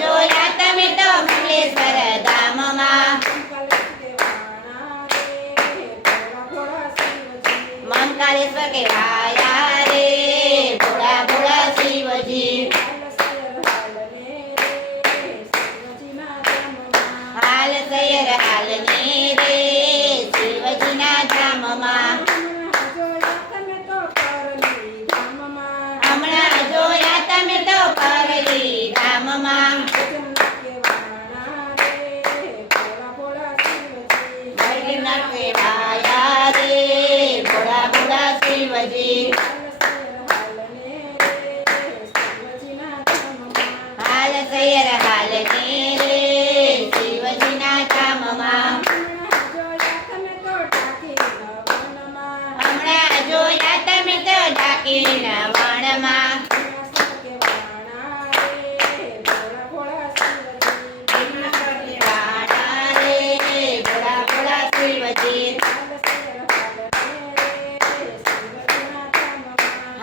જોયા તમે તો મંગલેશ્વર ધામમાં મંકાલેશ્વર કહેવાયા રે ભોળા ભોળા શિવજી હાલ સૈયર હાલ ને રે શિવજીના ધામમાં હમણાં જોયા તમે તો પરલી ધામમાં ભૈરવનાથ કહેવાયા રે ભોળા ભોળા શિવજી હાલ સૈયર હાલ ને રે શિવજીના ધામમાં હમણાં જોયા તમે તો ઢાકીના વણમાં ભોળા ભોળા શિવજી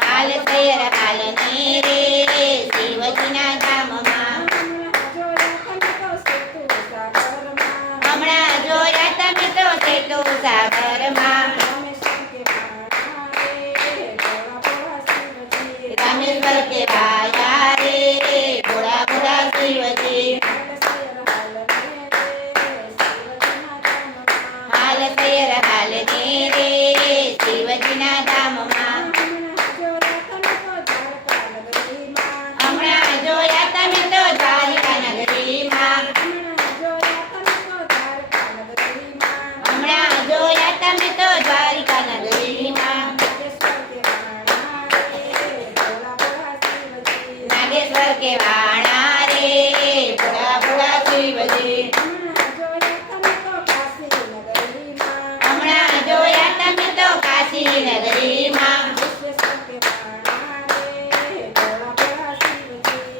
હાલ સૈયર હાલ ને રે શિવજીના ધામમાં હમણાં જોયા તમે તો સેતુ સાગરમાં રામેશ્વર કહેવાયા રે ભોળા ભોળા શિવજી હાલ સૈયર હાલ ને રે શિવજીના ધામમાં હમણાં જોયા તમે તો દ્વારિકા નગરીમાં હમણાં જોયા તમે તો દ્વારિકા નગરીમાં નાગેશ્વર કહેવાણા રે ભોળા ભોળા શિવજી હમણાં જોયા તમે તો કાશી નગરીમાં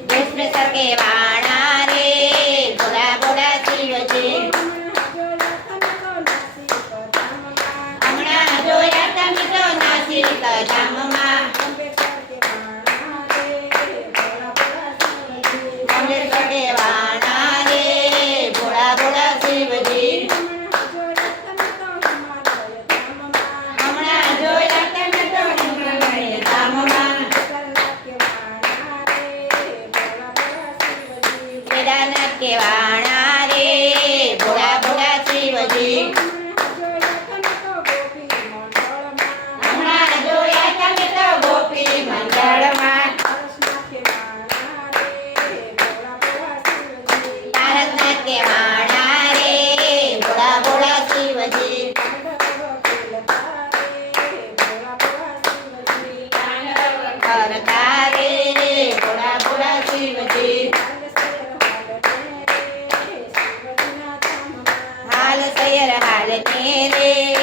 વિશ્વેશ્વર કહેવાણા રે ભોળા ભોળા શિવજી હમણાં જોયા તમે તો નાસિક ધામમાં મંગલેશ્વર કહેવાણા રે ભોળા ભોળા શિવજી હમણાં જોયા તમે તો હિમાલય ધામમાં કેદારનાથ કહેવાણા રે ભોળા ભોળા શિવજી હમણાં જોયા તમે તો ગોપી મંડળમાં તારકનાથ કહેવાણા રે ભોળા ભોળા શિવજી કરતા રે ભોળા ભોળા શિવજી હાલ સૈયર હાલ ને રે